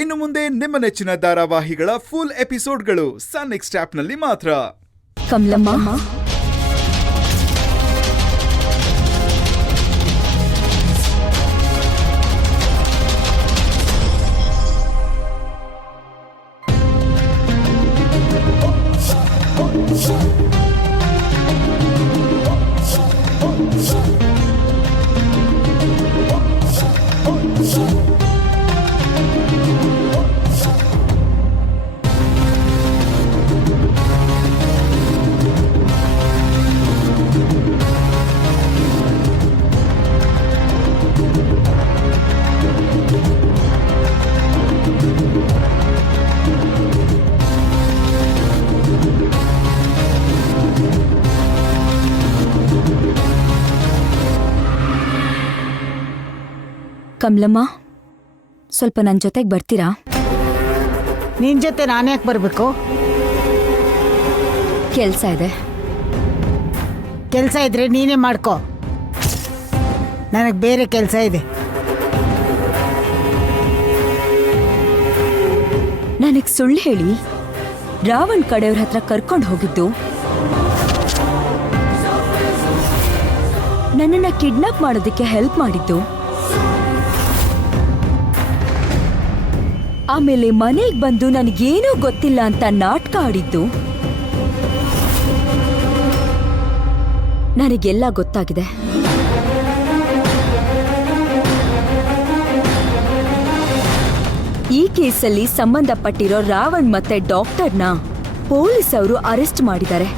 ಇನ್ನು ಮುಂದೆ ನಿಮ್ಮ ನೆಚ್ಚಿನ ಧಾರಾವಾಹಿಗಳ ಫುಲ್ ಎಪಿಸೋಡ್ಗಳು ಸನ್ ನೆಕ್ಸ್ಟ್ ಆಪ್ನಲ್ಲಿ ಮಾತ್ರ. ಕಮಲಮ್ಮ, ಕಮಲಮ್ಮ, ಸ್ವಲ್ಪ ನನ್ನ ಜೊತೆಗೆ ಬರ್ತೀರಾ? ನಿನ್ ಜೊತೆ ನಾನ್ಯಾಕೆ ಬರಬೇಕು? ಕೆಲಸ ಇದೆ. ಕೆಲಸ ಇದ್ರೆ ನೀನೇ ಮಾಡ್ಕೋ, ನನಗೆ ಬೇರೆ ಕೆಲಸ ಇದೆ. ನನಗೆ ಸುಳ್ಳು ಹೇಳಿ ರಾವಣ್ ಕಡೆಯವ್ರ ಹತ್ರ ಕರ್ಕೊಂಡು ಹೋಗಿದ್ದು, ನನ್ನನ್ನು ಕಿಡ್ನಾಪ್ ಮಾಡೋದಕ್ಕೆ ಹೆಲ್ಪ್ ಮಾಡಿದ್ದು, ಆಮೇಲೆ ಮನೆಗೆ ಬಂದು ನನಗೇನೂ ಗೊತ್ತಿಲ್ಲ ಅಂತ ನಾಟಕ ಆಡಿದ್ದು, ನನಗೆಲ್ಲ ಗೊತ್ತಾಗಿದೆ. ಈ ಕೇಸಲ್ಲಿ ಸಂಬಂಧಪಟ್ಟಿರೋ ರಾವಣ್ ಮತ್ತೆ ಡಾಕ್ಟರ್ನ ಪೊಲೀಸ್ ಅವರು ಅರೆಸ್ಟ್ ಮಾಡಿದ್ದಾರೆ.